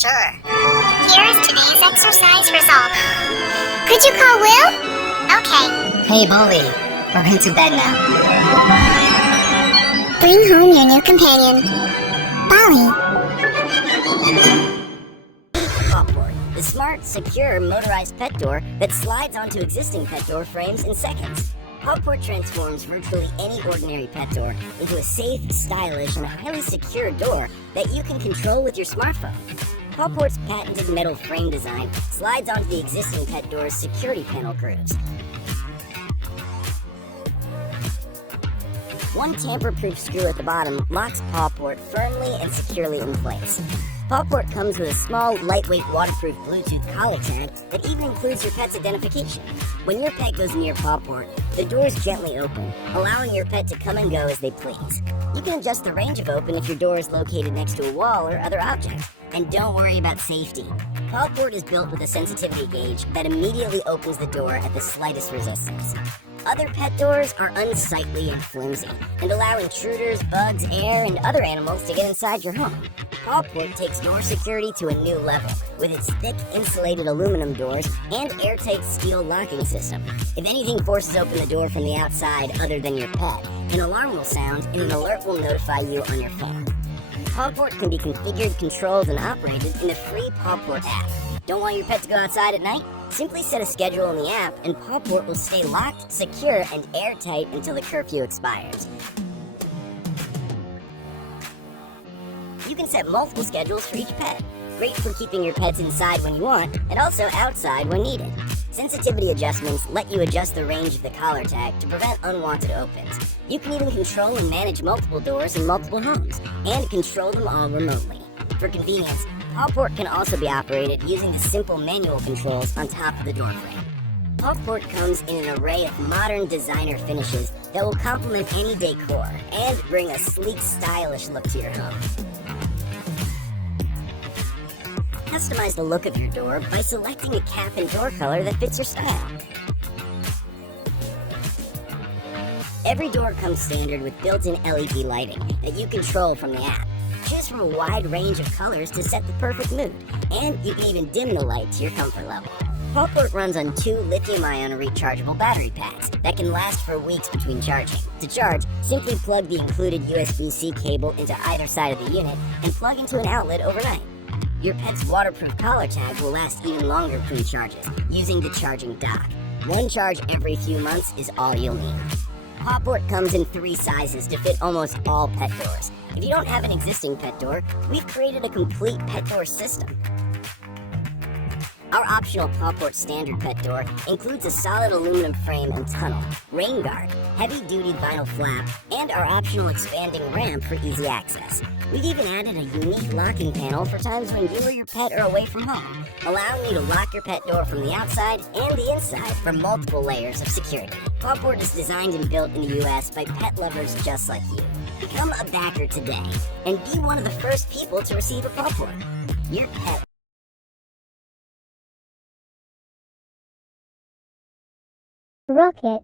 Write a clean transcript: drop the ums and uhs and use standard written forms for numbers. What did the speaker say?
Sure. Here's today's exercise result. Could you call Will? Okay. Hey, Ballie. We're going to bed now. Bring home your new companion, Ballie. Pawport, the smart, secure, motorized pet door that slides onto existing pet door frames in seconds. Pawport transforms virtually any ordinary pet door into a safe, stylish, and highly secure door that you can control with your smartphone. Pawport's patented metal frame design slides onto the existing pet door's security panel grooves. One tamper-proof screw at the bottom locks Pawport firmly and securely in place. Pawport comes with a small, lightweight, waterproof Bluetooth collar tag that even includes your pet's identification. When your pet goes near Pawport, the doors gently open, allowing your pet to come and go as they please. You can adjust the range of open if your door is located next to a wall or other object. And don't worry about safety. Pawport is built with a sensitivity gauge that immediately opens the door at the slightest resistance. Other pet doors are unsightly and flimsy and allow intruders, bugs, air, and other animals to get inside your home. Pawport takes door security to a new level with its thick insulated aluminum doors and airtight steel locking system. If anything forces open the door from the outside other than your pet, an alarm will sound and an alert will notify you on your phone. Pawport can be configured, controlled, and operated in the free Pawport app. Don't want your pet to go outside at night? Simply set a schedule in the app and Pawport will stay locked, secure, and airtight until the curfew expires. You can set multiple schedules for each pet. Great for keeping your pets inside when you want, and also outside when needed. Sensitivity adjustments let you adjust the range of the collar tag to prevent unwanted opens. You can even control and manage multiple doors in multiple homes, and control them all remotely. For convenience, Pawport can also be operated using the simple manual controls on top of the door frame. Pawport comes in an array of modern designer finishes that will complement any decor and bring a sleek, stylish look to your home. Customize the look of your door by selecting a cap and door color that fits your style. Every door comes standard with built-in LED lighting that you control from the app. Choose from a wide range of colors to set the perfect mood, and you can even dim the light to your comfort level. Pawport runs on 2 lithium-ion rechargeable battery packs that can last for weeks between charging. To charge, simply plug the included USB-C cable into either side of the unit and plug into an outlet overnight. Your pet's waterproof collar tag will last even longer between charges using the charging dock. One charge every few months is all you'll need. Pawport comes in 3 sizes to fit almost all pet doors. If you don't have an existing pet door, we've created a complete pet door system. Our optional Pawport standard pet door includes a solid aluminum frame and tunnel, rain guard, heavy-duty vinyl flap, and our optional expanding ramp for easy access. We've even added a unique locking panel for times when you or your pet are away from home, allowing you to lock your pet door from the outside and the inside for multiple layers of security. Pawport is designed and built in the US by pet lovers just like you. Become a backer today and be one of the first people to receive a Pawport. Your pet Rocket.